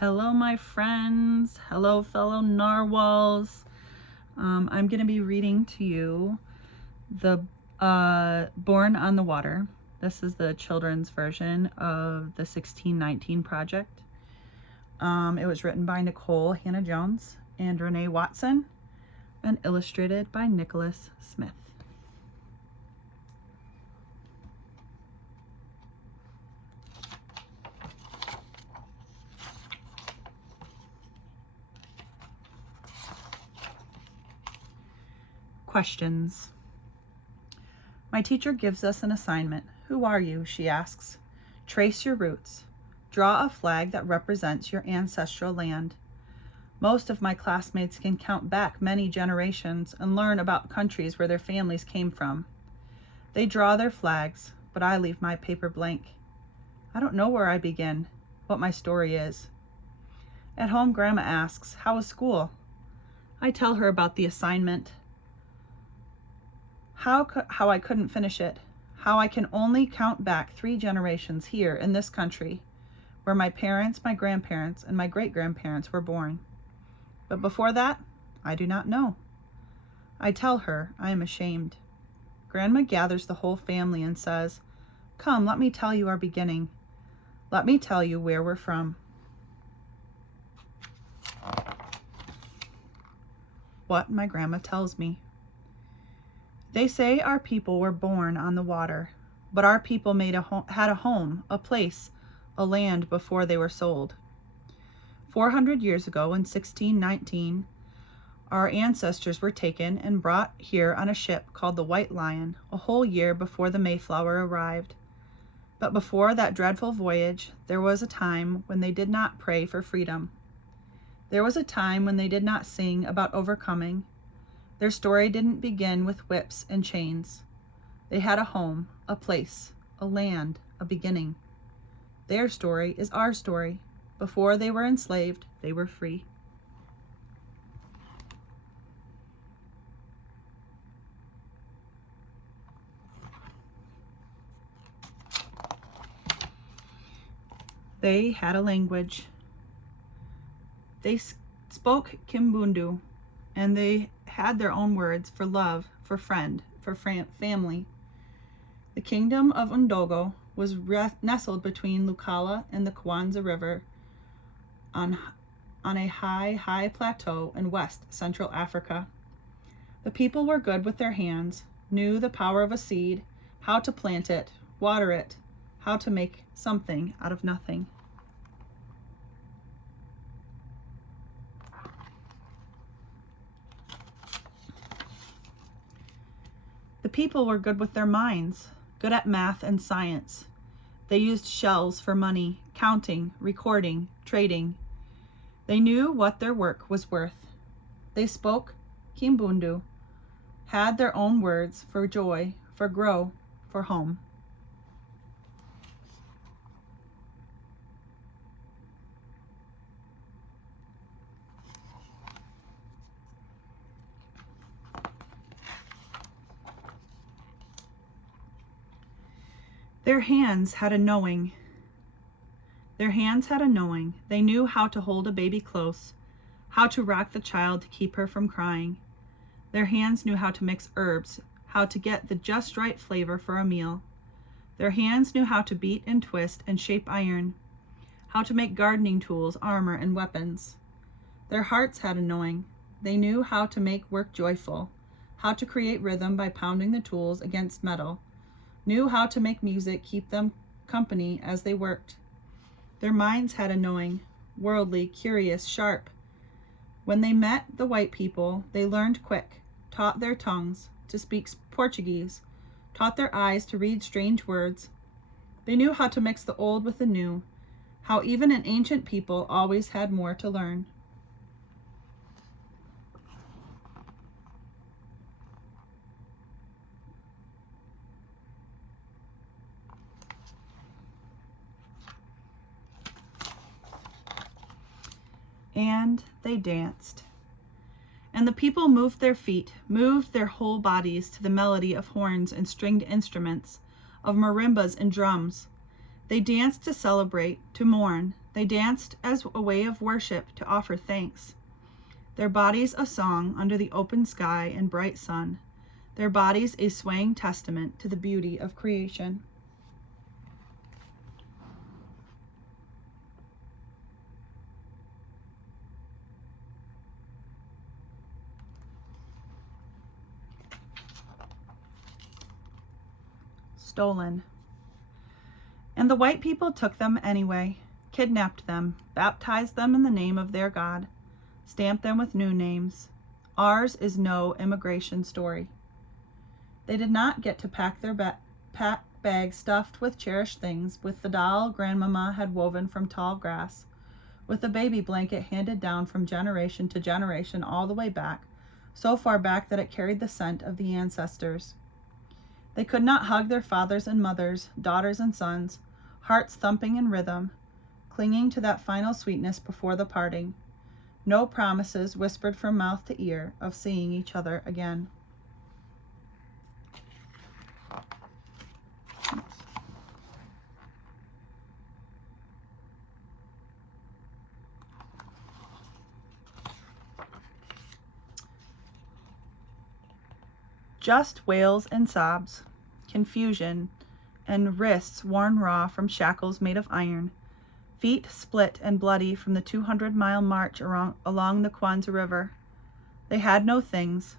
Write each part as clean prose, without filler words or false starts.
Hello, my friends. Hello, fellow narwhals. I'm going to be reading to you the Born on the Water. This is the children's version of the 1619 project. It was written by Nicole Hannah-Jones and Renee Watson and illustrated by Nicholas Smith. Questions. My teacher gives us an assignment. Who are you? She asks. Trace your roots. Draw a flag that represents your ancestral land. Most of my classmates can count back many generations and learn about countries where their families came from. They draw their flags, but I leave my paper blank. I don't know where I begin, what my story is. At home, Grandma asks, how was school? I tell her about the assignment. How I couldn't finish it, how I can only count back 3 generations here in this country, where my parents, my grandparents, and my great-grandparents were born. But before that, I do not know. I tell her I am ashamed. Grandma gathers the whole family and says, come, let me tell you our beginning. Let me tell you where we're from. What my grandma tells me. They say our people were born on the water, but our people had a home, a place, a land before they were sold. 400 years ago in 1619, our ancestors were taken and brought here on a ship called the White Lion a whole year before the Mayflower arrived. But before that dreadful voyage, there was a time when they did not pray for freedom. There was a time when they did not sing about overcoming. Their story didn't begin with whips and chains. They had a home, a place, a land, a beginning. Their story is our story. Before they were enslaved, they were free. They had a language. They spoke Kimbundu, and they had their own words for love, for friend, for family. The kingdom of Undogo was nestled between Lukala and the Kwanza River on a high plateau in West Central Africa. The people were good with their hands, knew the power of a seed, how to plant it, water it, how to make something out of nothing. The people were good with their minds, good at math and science. They used shells for money, counting, recording, trading. They knew what their work was worth. They spoke Kimbundu, had their own words for joy, for grow, for home. Their hands had a knowing. They knew how to hold a baby close, how to rock the child to keep her from crying. Their hands knew how to mix herbs, how to get the just right flavor for a meal. Their hands knew how to beat and twist and shape iron, how to make gardening tools, armor, and weapons. Their hearts had a knowing. They knew how to make work joyful, how to create rhythm by pounding the tools against metal, knew how to make music keep them company as they worked. Their minds had a knowing, worldly, curious, sharp. When they met the white people, they learned quick, taught their tongues to speak Portuguese, taught their eyes to read strange words. They knew how to mix the old with the new, how even an ancient people always had more to learn. And they danced. And the people moved their feet, moved their whole bodies to the melody of horns and stringed instruments, of marimbas and drums. They danced to celebrate, to mourn. They danced as a way of worship to offer thanks. Their bodies a song under the open sky and bright sun. Their bodies a swaying testament to the beauty of creation. Stolen. And the white people took them anyway, kidnapped them, baptized them in the name of their God, stamped them with new names. Ours is no immigration story. They did not get to pack their bags stuffed with cherished things, with the doll grandmama had woven from tall grass, with the baby blanket handed down from generation to generation all the way back, so far back that it carried the scent of the ancestors. They could not hug their fathers and mothers, daughters and sons, hearts thumping in rhythm, clinging to that final sweetness before the parting. No promises whispered from mouth to ear of seeing each other again. Just wails and sobs, confusion, and wrists worn raw from shackles made of iron, feet split and bloody from the 200-mile march along the Kwanzaa River. They had no things,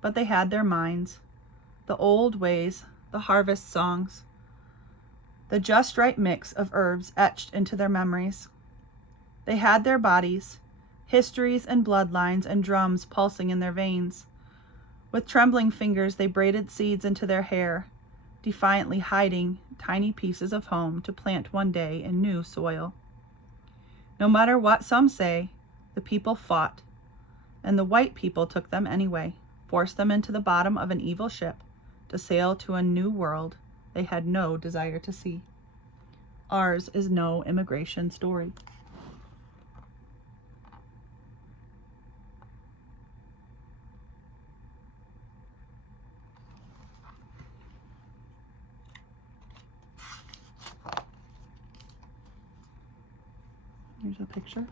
but they had their minds, the old ways, the harvest songs, the just right mix of herbs etched into their memories. They had their bodies, histories and bloodlines and drums pulsing in their veins. With trembling fingers they braided seeds into their hair, defiantly hiding tiny pieces of home to plant one day in new soil. No matter what some say, the people fought, and the white people took them anyway, forced them into the bottom of an evil ship to sail to a new world they had no desire to see. Ours is no immigration story. Here's a picture.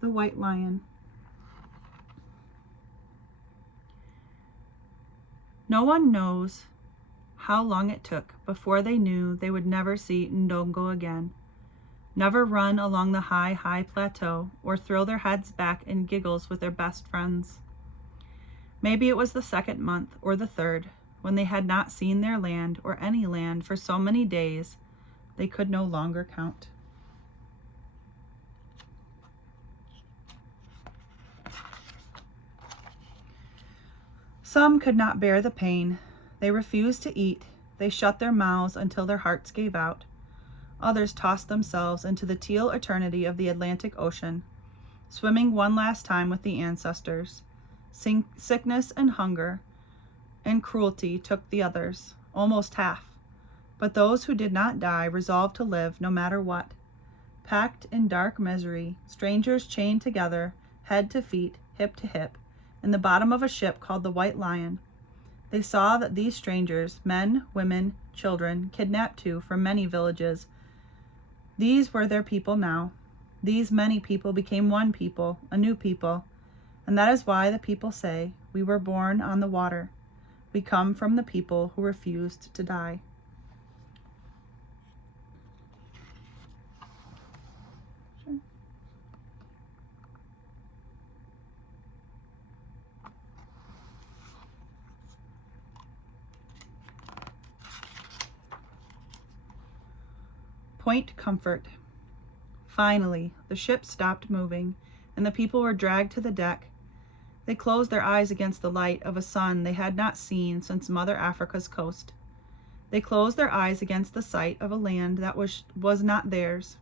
The White Lion. No one knows how long it took before they knew they would never see Ndongo again. Never run along the high plateau or throw their heads back in giggles with their best friends. Maybe it was the second month or the third, when they had not seen their land or any land for so many days they could no longer count. Some could not bear the pain. They refused to eat. They shut their mouths until their hearts gave out. Others tossed themselves into the teal eternity of the Atlantic Ocean, swimming one last time with the ancestors. Sickness and hunger and cruelty took the others, almost half. But those who did not die resolved to live no matter what. Packed in dark misery, strangers chained together, head to feet, hip to hip, in the bottom of a ship called the White Lion. They saw that these strangers, men, women, children, kidnapped too from many villages, these were their people now. These many people became one people, a new people. And that is why the people say, we were born on the water. We come from the people who refused to die. Sure. Point Comfort. Finally, the ship stopped moving, and the people were dragged to the deck. They closed their eyes against the light of a sun they had not seen since Mother Africa's coast. They closed their eyes against the sight of a land that was not theirs.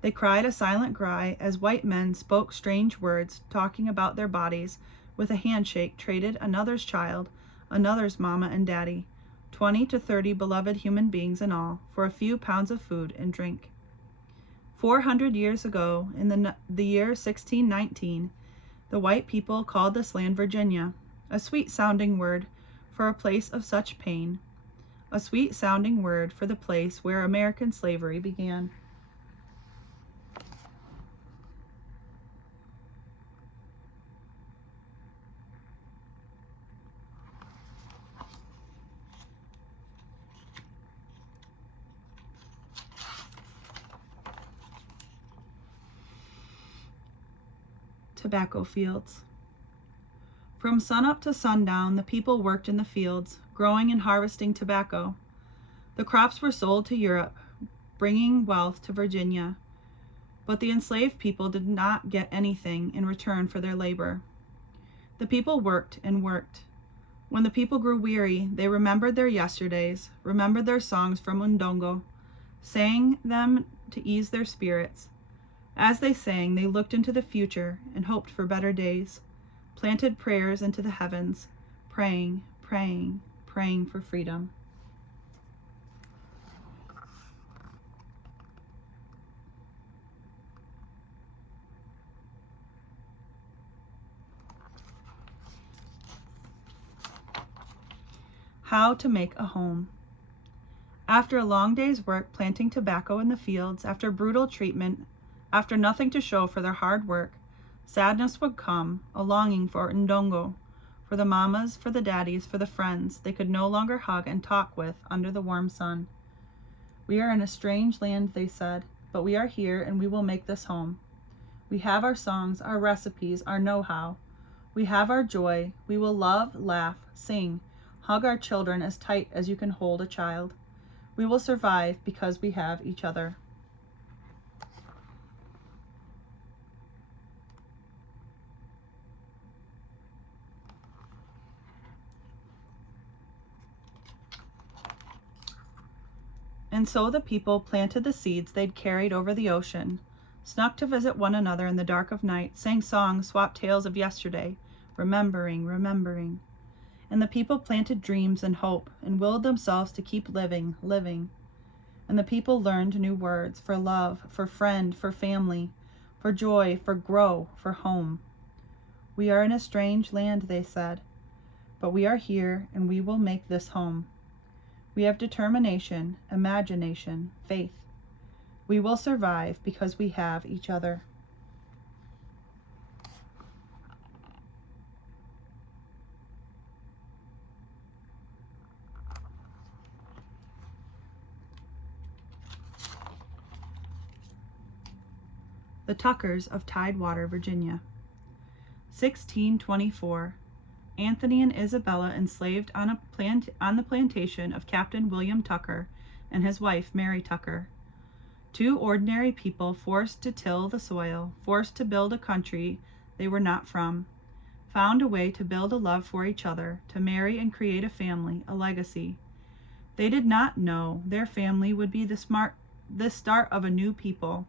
They cried a silent cry as white men spoke strange words, talking about their bodies, with a handshake traded another's child, another's mama and daddy, 20 to 30 beloved human beings in all, for a few pounds of food and drink. 400 years ago, in the year 1619, the white people called this land Virginia, a sweet-sounding word for a place of such pain, a sweet-sounding word for the place where American slavery began. Tobacco fields. From sunup to sundown, the people worked in the fields, growing and harvesting tobacco. The crops were sold to Europe, bringing wealth to Virginia. But the enslaved people did not get anything in return for their labor. The people worked and worked. When the people grew weary, they remembered their yesterdays, remembered their songs from Undongo, sang them to ease their spirits. As they sang, they looked into the future and hoped for better days, planted prayers into the heavens, praying, praying, praying for freedom. How to make a home. After a long day's work planting tobacco in the fields, after brutal treatment, after nothing to show for their hard work, sadness would come, a longing for Ndongo, for the mamas, for the daddies, for the friends they could no longer hug and talk with under the warm sun. We are in a strange land, they said, but we are here and we will make this home. We have our songs, our recipes, our know-how. We have our joy. We will love, laugh, sing, hug our children as tight as you can hold a child. We will survive because we have each other. And so the people planted the seeds they'd carried over the ocean, snuck to visit one another in the dark of night, sang songs, swapped tales of yesterday, remembering, remembering. And the people planted dreams and hope and willed themselves to keep living, living. And the people learned new words for love, for friend, for family, for joy, for grow, for home. We are in a strange land, they said, but we are here and we will make this home. We have determination, imagination, faith. We will survive because we have each other. The Tuckers of Tidewater, Virginia. 1624. Anthony and Isabella enslaved on the plantation of Captain William Tucker and his wife Mary Tucker. Two ordinary people forced to till the soil, forced to build a country they were not from, found a way to build a love for each other, to marry and create a family, a legacy. They did not know their family would be the start of a new people.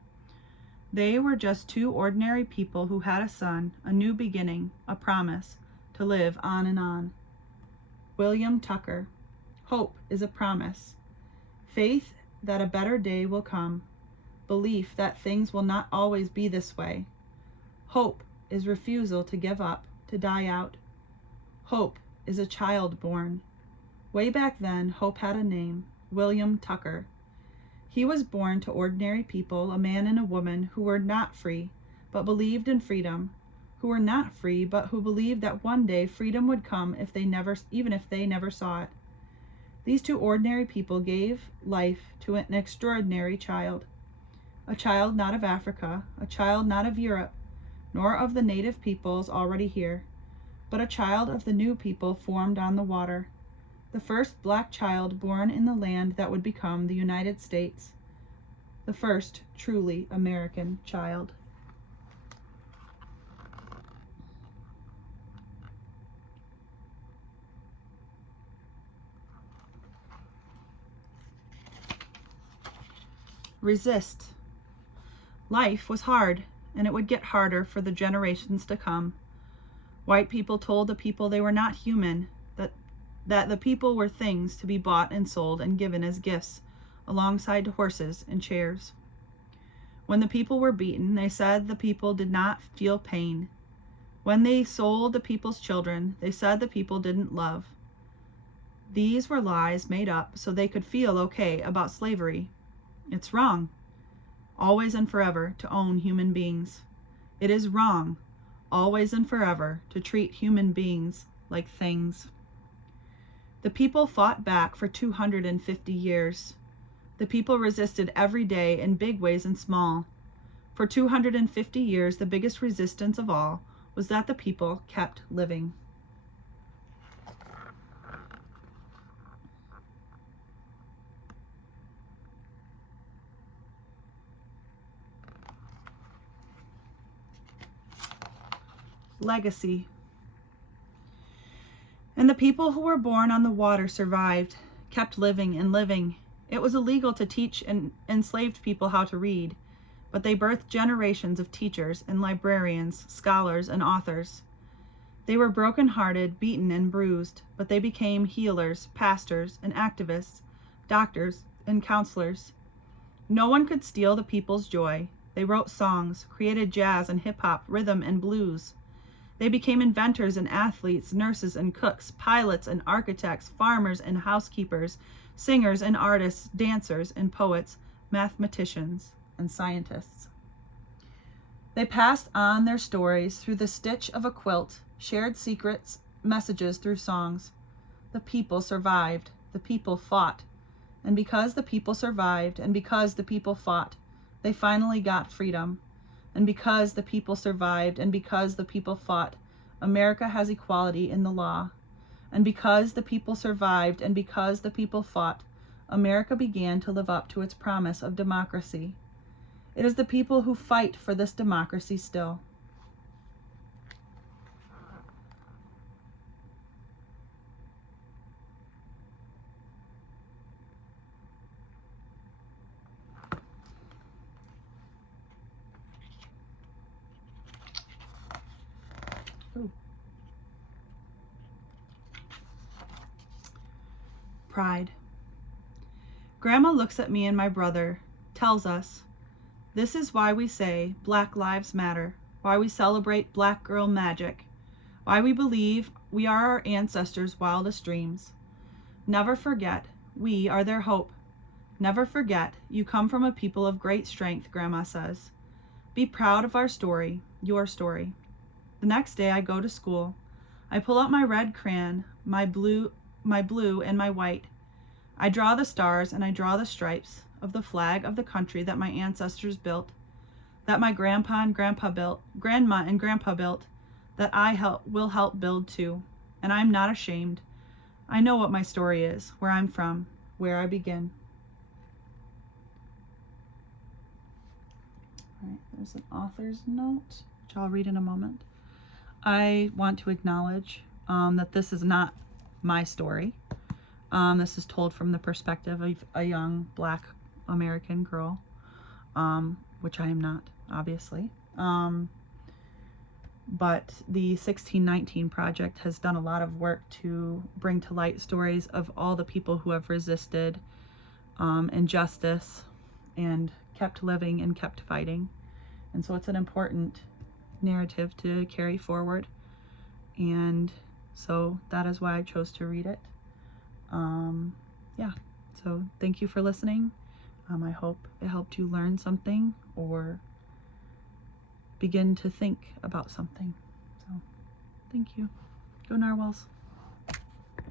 They were just two ordinary people who had a son, a new beginning, a promise to live on and on. William Tucker. Hope is a promise. Faith that a better day will come. Belief that things will not always be this way. Hope is refusal to give up, to die out. Hope is a child born. Way back then, hope had a name, William Tucker. He was born to ordinary people, a man and a woman who were not free, but believed in freedom, who were not free, but who believed that one day freedom would come even if they never saw it. These two ordinary people gave life to an extraordinary child. A child not of Africa, a child not of Europe, nor of the native peoples already here, but a child of the new people formed on the water, the first black child born in the land that would become the United States, the first truly American child. Resist. Life was hard, and it would get harder for the generations to come. White people told the people they were not human, that the people were things to be bought and sold and given as gifts, alongside horses and chairs. When the people were beaten, they said the people did not feel pain. When they sold the people's children, they said the people didn't love. These were lies made up so they could feel okay about slavery. It's wrong, always and forever, to own human beings. It is wrong, always and forever, to treat human beings like things. The people fought back for 250 years. The people resisted every day in big ways and small. For 250 years, the biggest resistance of all was that the people kept living. Legacy. And the people who were born on the water survived, kept living and living. It was illegal to teach enslaved people how to read, but they birthed generations of teachers and librarians, scholars, and authors. They were broken-hearted, beaten, and bruised, but they became healers, pastors, and activists, doctors, and counselors. No one could steal the people's joy. They wrote songs, created jazz and hip-hop, rhythm, and blues. They became inventors and athletes, nurses and cooks, pilots and architects, farmers and housekeepers, singers and artists, dancers and poets, mathematicians and scientists. They passed on their stories through the stitch of a quilt, shared secrets, messages through songs. The people survived. The people fought. And because the people survived, and because the people fought, they finally got freedom. And because the people survived, and because the people fought, America has equality in the law. And because the people survived, and because the people fought, America began to live up to its promise of democracy. It is the people who fight for this democracy still. Ooh. Pride. Grandma looks at me and my brother, tells us, this is why we say Black Lives Matter, why we celebrate Black girl magic, why we believe we are our ancestors' wildest dreams. Never forget, we are their hope. Never forget, you come from a people of great strength, Grandma says. Be proud of our story, your story. The next day I go to school. I pull out my red crayon, my blue and my white. I draw the stars and I draw the stripes of the flag of the country that my ancestors built, that my grandma and grandpa built, that I will help build too. And I'm not ashamed. I know what my story is, where I'm from, where I begin. All right, there's an author's note, which I'll read in a moment. I want to acknowledge that this is not my story. This is told from the perspective of a young Black American girl, which I am not, obviously. But the 1619 Project has done a lot of work to bring to light stories of all the people who have resisted injustice and kept living and kept fighting. And so it's an important narrative to carry forward. And so that is why I chose to read it. Yeah, so thank you for listening. I hope it helped you learn something or begin to think about something. So thank you. Go Narwhals.